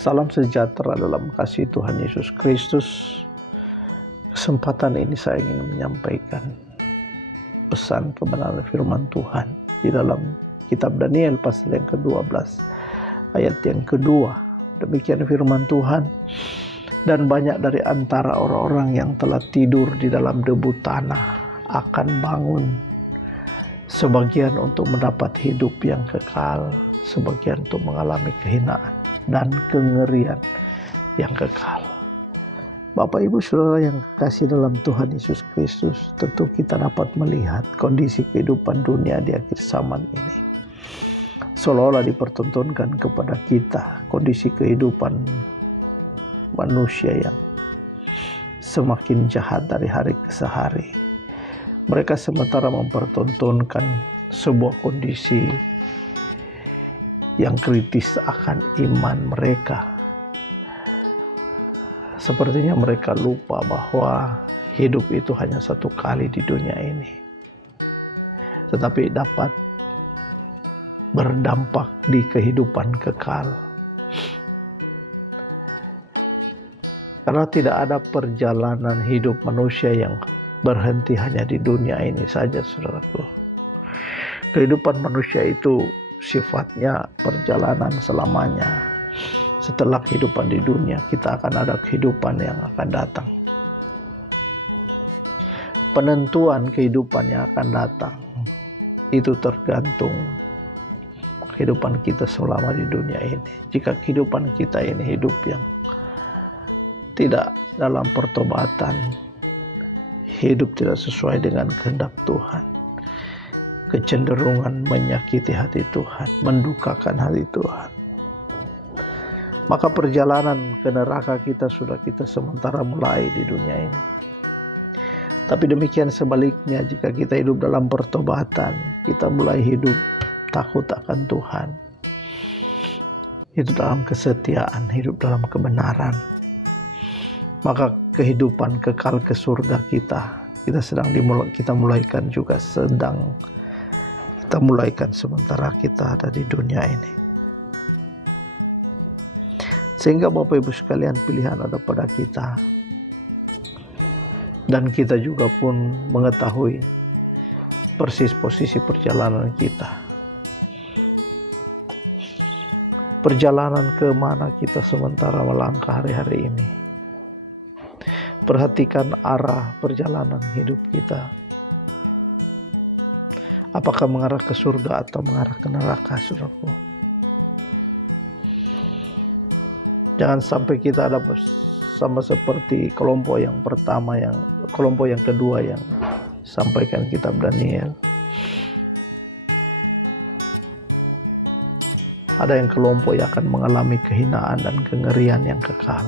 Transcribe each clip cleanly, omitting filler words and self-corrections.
Salam sejahtera dalam kasih Tuhan Yesus Kristus. Kesempatan ini saya ingin menyampaikan pesan kebenaran firman Tuhan di dalam kitab Daniel pasal yang ke-12 ayat yang kedua. Demikian firman Tuhan. Dan banyak dari antara orang-orang yang telah tidur di dalam debu tanah akan bangun, sebagian untuk mendapat hidup yang kekal, sebagian untuk mengalami kehinaan dan kengerian yang kekal. Bapak Ibu Saudara yang kekasih dalam Tuhan Yesus Kristus, tentu kita dapat melihat kondisi kehidupan dunia di akhir zaman ini seolah-olah dipertontonkan kepada kita kondisi kehidupan manusia yang semakin jahat dari hari ke hari. Mereka sementara mempertontonkan sebuah kondisi yang kritis akan iman mereka. Sepertinya mereka lupa bahwa hidup itu hanya satu kali di dunia ini, tetapi dapat berdampak di kehidupan kekal. Karena tidak ada perjalanan hidup manusia yang berhenti hanya di dunia ini saja, saudaraku. Kehidupan manusia itu sifatnya perjalanan selamanya. Setelah kehidupan di dunia, kita akan ada kehidupan yang akan datang. Penentuan kehidupan yang akan datang itu tergantung kehidupan kita selama di dunia ini. Jika kehidupan kita ini hidup yang tidak dalam pertobatan, hidup tidak sesuai dengan kehendak Tuhan, kecenderungan menyakiti hati Tuhan, mendukakan hati Tuhan, maka perjalanan ke neraka kita sudah kita sementara mulai di dunia ini. Tapi demikian sebaliknya, jika kita hidup dalam pertobatan, kita mulai hidup takut akan Tuhan, hidup dalam kesetiaan, hidup dalam kebenaran, maka kehidupan kekal ke surga kita mulaikan juga sedang kita mulaikan sementara kita ada di dunia ini. Sehingga Bapak Ibu sekalian, pilihan ada pada kita, dan kita juga pun mengetahui persis posisi perjalanan kita. Perjalanan ke mana kita sementara melangkah hari-hari ini. Perhatikan arah perjalanan hidup kita. Apakah mengarah ke surga atau mengarah ke neraka, saudaraku? Jangan sampai kita ada sama seperti kelompok yang kedua yang sampaikan kitab Daniel. Ada yang kelompok yang akan mengalami kehinaan dan kengerian yang kekal.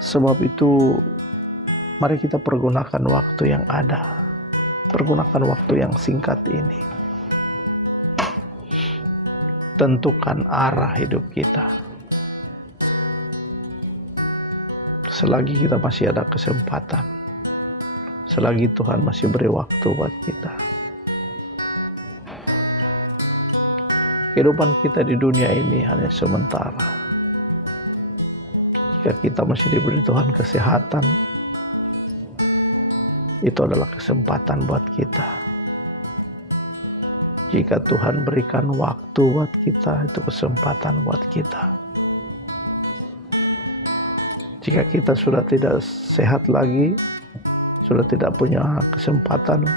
Sebab itu, mari kita pergunakan waktu yang ada. Pergunakan waktu yang singkat ini. Tentukan arah hidup kita. Selagi kita masih ada kesempatan, selagi Tuhan masih beri waktu buat kita. Kehidupan kita di dunia ini hanya sementara. Jika kita masih diberi Tuhan kesehatan, itu adalah kesempatan buat kita. Jika Tuhan berikan waktu buat kita, itu kesempatan buat kita. Jika kita sudah tidak sehat lagi, sudah tidak punya kesempatan,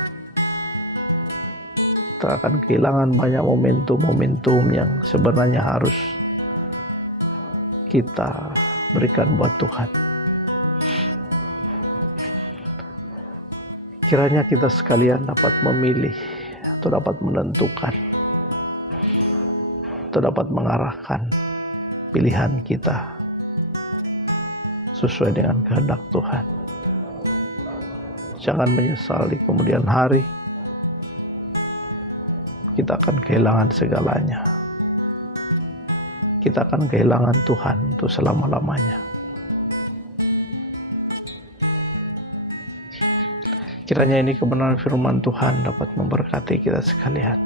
kita akan kehilangan banyak momentum-momentum yang sebenarnya harus kita berikan buat Tuhan. Kiranya kita sekalian dapat memilih atau dapat menentukan atau dapat mengarahkan pilihan kita sesuai dengan kehendak Tuhan. Jangan menyesal di kemudian hari. Kita akan kehilangan segalanya. Kita akan kehilangan Tuhan untuk selama-lamanya. Kiranya ini kebenaran firman Tuhan dapat memberkati kita sekalian.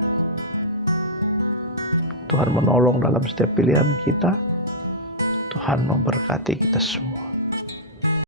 Tuhan menolong dalam setiap pilihan kita. Tuhan memberkati kita semua.